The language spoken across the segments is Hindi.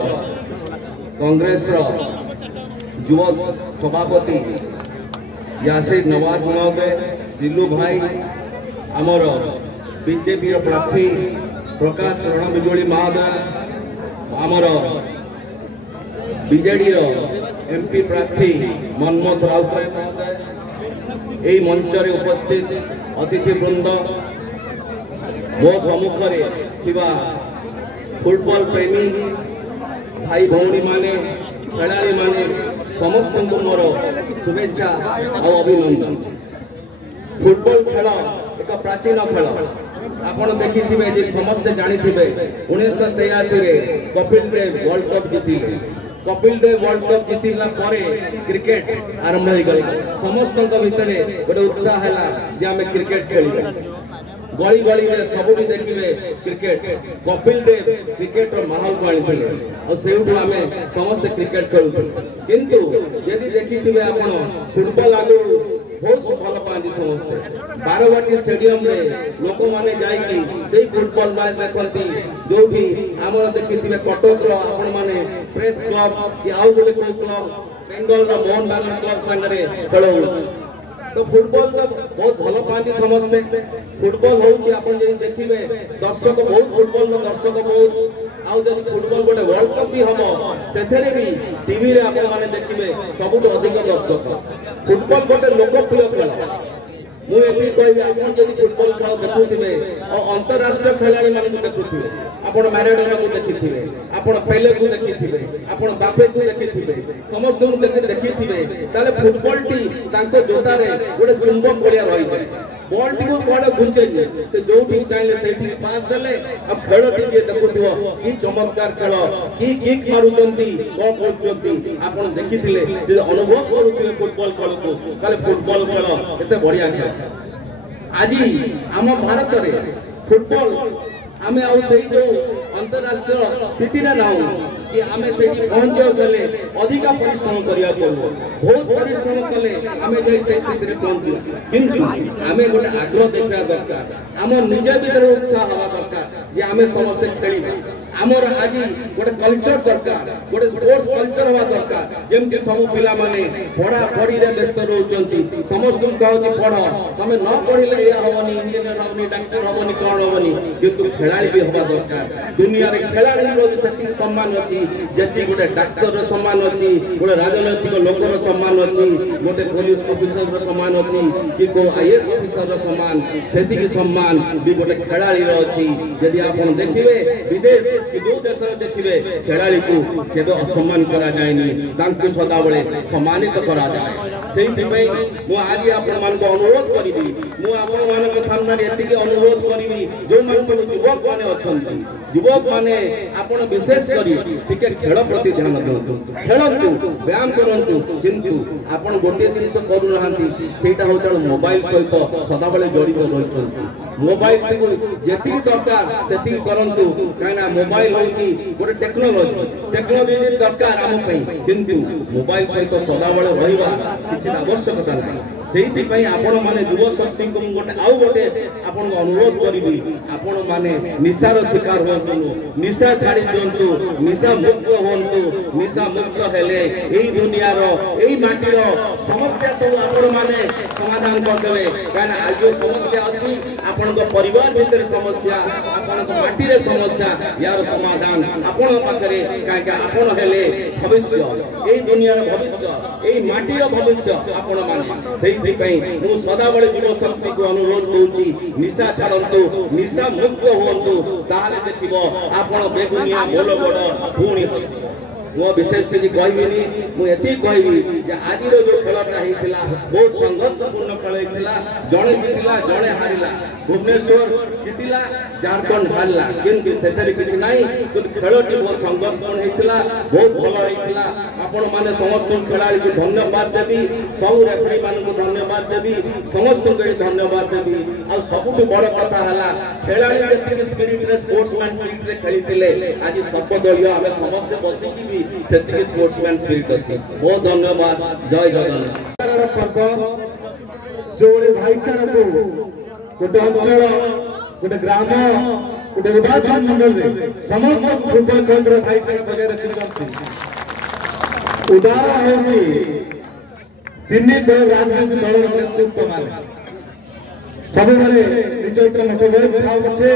कांग्रेस युव सभापति यासिर नवाज महोदय, सिल्लू भाई, आमर बीजेपी प्रार्थी प्रकाश रणबिजोड़ी महोदय, आमर बीजेडी एमपी प्रार्थी मनमोहन राउतराय महोदय, यही मंच रे उपस्थित अतिथि वृंद, मो सम्मुखें थिबा फुटबॉल प्रेमी भाई भौणी माने, खेलाड़ी माने समस्त मोर शुभेच्छा और अभिनंदन। फुटबॉल खेल एक प्राचीन खेल आपड़ देखिए, समस्ते जानी 1983 Kapil Dev world cup जीतिले। Kapil Dev world cup जीतला cricket आरंभ हो गला। समस्त भितर गोटे उत्साह है जे आम क्रिकेट खेल गली गली में सबुठी देखिए क्रिकेट। कपिल देव क्रिकेट माहौल को आनी से समस्त क्रिकेट खेलुते, किंतु यदि देखिए आप फुटबॉल आगु बहुत भल पाती समस्ते। बारवाटी स्टेडियम में लोक मैंने जाइए फुटबॉल मैच देखती, जो भी आम देखिए कटक आपण मैंने प्रेस क्लब कि आउ गोटे को क्लब बेंगल मोहन बागान क्लब सागर खेल। तो फुटबॉल तो बहुत भल पाती समस्ते। फुटबॉल होती देखिए दर्शक बहुत, फुटबॉल दर्शक बहुत। आउ जब फुटबॉल गोटे वर्ल्ड कप भी हम से भी टीवी रे आप देखिए सबुठ अधिक दर्शक। फुटबॉल गोटे लोकप्रिय खेल। मुझे कहि आप फुटबॉल खेल देखुवे और अंतरराष्ट्रीय खिलाड़ी मान देखुवे, आपण मैराडोना को देखिथिबे, आपण पेले को देखिथिबे, आपण बापे को देखिथिबे, समस्त देखिथिबे, ताले फुटबॉल टी तांको जोता रे गोटे चुंबक भलिया रही जाय। बॉल टी को कोड घुंचे से जो भी चाहे से पास देले। अब खेल टी देखुथिबो की चमत्कार खेल, की किक मारुचंती, कोन करचंती आपण देखिथिले, जे अनुभव करूथिबे फुटबॉल खेल को, ताले फुटबॉल खेल एते बढ़िया खेल। आज आम भारत रे फुटबॉल आमे आउ से जो अंतरराष्ट्रीय स्थिति ना कि आमे से पहुंच गले अधिक परिश्रम करिया पड़ो, बहुत परिश्रम कले आमे जे से स्थिति रे पहुंची। किंतु आमे गोटे आग्रह देखा दरकार, आम निजे भीतर उत्साह हवा दरकार जे आमे समस्त खेलिबा। आमर आज गोटे कल्चर दरकार, गोटे स्पोर्ट्स कल्चर हवा दरकार, जेमति सब पिला माने पढ़ा पढ़ी रे व्यस्त रहउचंती। समस्त कहउची पढ़, तमे न पढ़िले या होवनी, इंजीनियर होवनी, डॉक्टर होवनी, कोन होवनी, किंतु खेलाड़ी भी हवा दरकार। दुनिया रे खेलाड़ी रो भी सेति सम्मान अछि जति गोटे डाक्टर रो सम्मान अछि, गोटे राजनैतिक लोक रो सम्मान अछि, गोटे पुलिस ऑफिसर रो सम्मान अछि, कि को आईएएस ऑफिसर रो सम्मान, सेति की सम्मान भी गोटे खेलाड़ी रो अछि। यदि आपण देखिबे विदेश कि जो देश देखिए खेलाड़ी को केबे असम्मान करा जाएनी, तांको सदा बेले सम्मानित करा जाए। सेहि पई मु आज आपण मान को अनुरोध करिबी, मु आपण मान के सामने एतिके अनुरोध करिबी जो मान सब युवक माने अछंती, युवक माने आपण विशेष करी टिके खेल प्रति ध्यान दियंतु, खेलंतु, व्यायाम करंतु, किंतु आपण गोटे जिनिस करू रहंती सेटा होचल मोबाइल सहित सदा बेले जड़ित रहचंती। मोबाइल को जेति दरकार सेति करंतु, काना मोबाइल होची गोटे टेक्नोलॉजी दरकार आम पई, किंतु मोबाइल सहित सदा बेले रहिबा किछि आवश्यकता नाही। सेहि पई आपण माने युव शक्ति को गोटे आउ गोटे आपण अनुरोध करिबी, आपण माने निशार शिकार होंतु, निशा छाड़ी दियंतु, निशा मुक्त होंतु। निशा मुक्त हेले एई दुनिया रो एई माटी रो समस्या सब आपण माने समाधान कर देबे। काना आज जो समस्या अछि आपण को परिवार भीतर समस्या, आपण को माटी रे समस्या, यार समाधान आपण पाखरे, काहे आपण हेले भविष्य, एई दुनिया रो भविष्य, एई माटी रो भविष्य आपण माने। सेहि पई मु सदा बळे युव शक्ति को अनुरोध करूची, निशा छाड़ंतु, निशा मुक्त होंतु, ताले देखिबो आपण बेगुनिया बोल बड़ पुणी। मो विशेष किसी कहबिनी, मुझे कहबी आज जो खेलटा होता बहुत संघर्षपूर्ण खेल होता। जड़े जीतला, जड़े हारिला, भुवनेश्वर जीतला, झारखंड हारला, किंतु से किसी ना, खेलटी बहुत संघर्षपूर्ण होता, बहुत भल होता। आपण मैंने समस्त खेलाड़ी को धन्यवाद देवी, सब रेफरी मान को धन्यवाद देवी, समस्त धन्यवाद देवी। आ सबुठ बड़ कथा है खेलाड़ी जी स्पिरिट रे स्पोर्ट्समैन स्पिरिट रे खेली आज सब दलीय आम समस्ते बसिकी भी सेतिक स्पोर्ट्समैन स्पिरिट अच्छी। बहुत धन्यवाद, जय जगन्नाथ। पर्व जो भाईचारा को गोटे अंचल गोटे ग्राम गोटे निर्वाचन मंडल में समस्त फुटबॉल खेल भाईचारा बजाय रखी उदाहरण है तीन दल राजनीतिक दल नेतृत्व मान सब निज मतभेद थाचे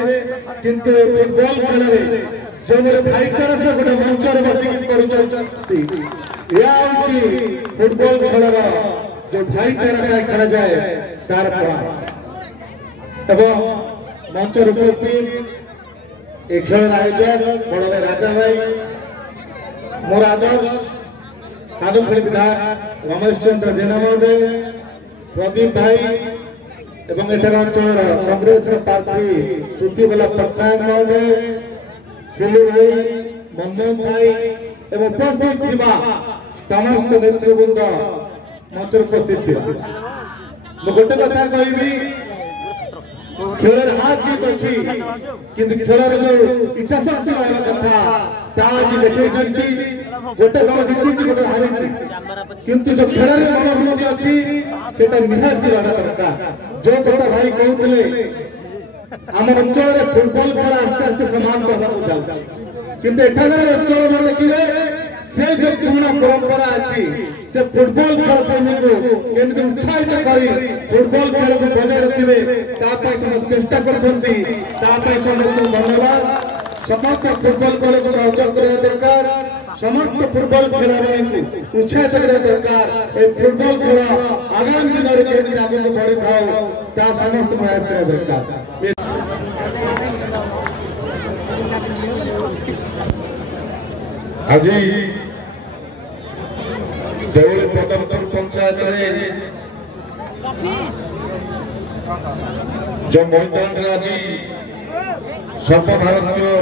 किंतु फुटबॉल खेल जो भाईचारा से गोटे मंचर बसिक फुटबॉल खेल जो भाईचारा खेल जाए तार एवं मंचर उपस्थित ए खेल आयोजक बड़ राजा भाई मोर आदर्श साधुखड़ी विधायक रमेश चंद्र जेना महोदय प्रदीप भाई एवं एठार अंचल कांग्रेस प्रार्थी पृथ्वीबाला पट्टनायक महोदय सिलू भाई मनमोहन भाई एवं उपस्थित समस्त नेतृवृंद मंच उपस्थित थी गोटे कथा कहबी खेल हार जीत अच्छी किंतु खेल जो इच्छा शक्ति रहा कथा देखते गोटे दल जीती गोटे हारी किंतु जो खेल मनोवृत्ति अच्छी से निहाती रहा दरकार जो कथा भाई कहते आम अंचल फुटबॉल खेल आस्ते आस्ते समाप्त किंतु एठार अंचल में देखिए से जो पुराना परंपरा अच्छी से फुटबॉल खेल प्रेमी को केंद्र उत्साहित करी फुटबॉल खेल को बजाय रखिए चेष्टा करछंती धन्यवाद समस्त फुटबॉल खेल को सहयोग करने दरकार समस्त फुटबॉल खेलाड़ी को उत्साहित करने दरकार ए फुटबॉल खेल आगामी दिन में केंद्र आगे को बढ़ी थाओ ता समस्त प्रयास करने दरकार आज देवली पदमपुर पंचायत जो मैदान आज सर्वभारतीय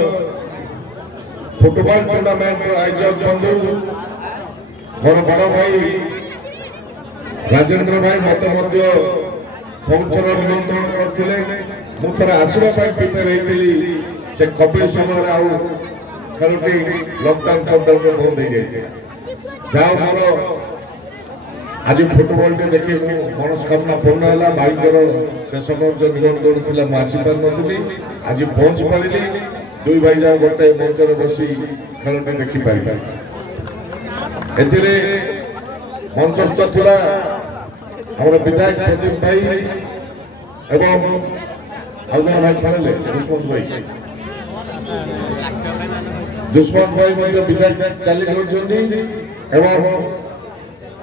फुटबॉल टूर्नामेंट आयोजक बंधु मोर बड़ भाई राजेंद्र भाई मत पहुंचर निमंत्रण करते मुझे आसवा प्रिपेयर होती से कपिल समय आउ खेलटी लॉकडाउन संदर्भ में बंद हो जाए जाओ मोर आज फुटबॉल टे देखिए मनस्कामना पूर्ण है भाईकर शेष जो निमंत्रण थी मुझे आसीपार नी आज पहुंच पारि दुई भाई जाओ गोटे मंचर बसी खेलटे देखिपार ए मंचस्थ था हमारे विधायक प्रदीप भाई एवं आउन भाई खेले दुष्मन भाई विधायक चली एवं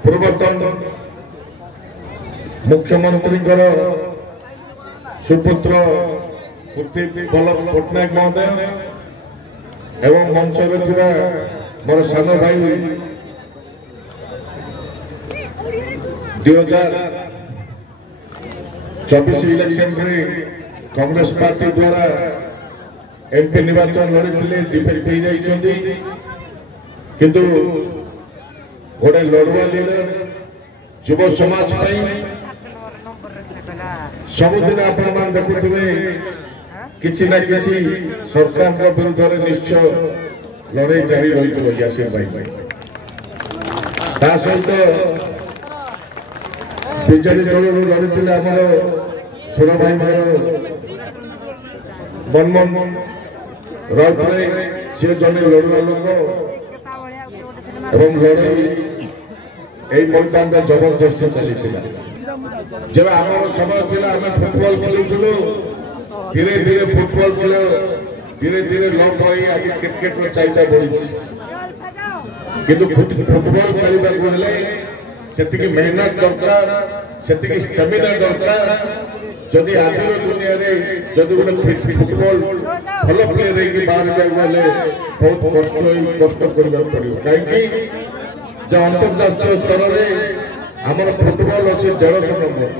पूर्वतन मुख्यमंत्री सुपुत्र पृथ्वीबाला पट्टनायक महोदय एवं मंच मोर सान भाई 2024 इलेक्शन कांग्रेस पार्टी द्वारा एमपी निर्वाचन लड़ी डिफेक्ट हो जाइछंती किंतु गोटे लड़ुआ लीडर युव समाज सबुदिन आपण देखुवे किसी ना किसी सरकार विरुद्ध में निश्चय लड़ाई जारी रही यासीर भाई सहित बीजेपी दल लड़ी आम सुर भाई मनमोहन राउत सी जड़े लड़ुआ लोक एवं लड़ाई यही मैदान में जबरदस्ती चली जब आम समय थी आम फुटबॉल खेलुलु धीरे धीरे फुटबॉल खेल धीरे धीरे लंब हो आज क्रिकेट चाहिदा बढ़ी किंतु फुटबॉल खेलने से मेहनत दरकार से स्टेमिना दरकार जदि आज दुनिया जदि गोटे फुटबॉल भल प्लेयर बाहर जाए बहुत कष्ट करने पड़ो कहीं अंतर्जातीय स्तर में आम फुटबॉल अच्छे 150 नंबर